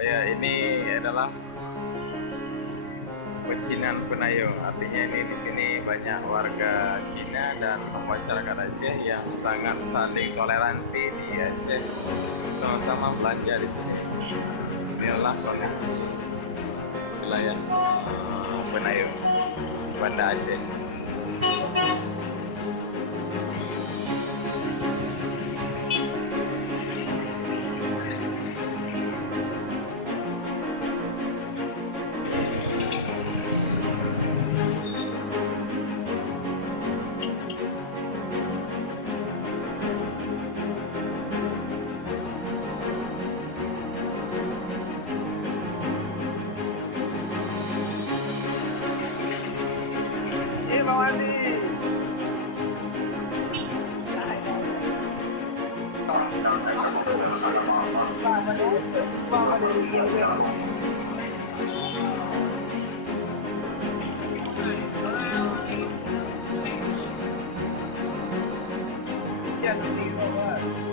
Oh ya, ini adalah pecinan Penayung. Artinya ini di sini banyak warga Cina dan masyarakat Aceh yang sangat saling toleransi di Aceh, sama-sama belanja di sini. Inilah kondisi wilayah Penayung, Banda Aceh. Ini Bang Andi. Iya, nanti, Bang.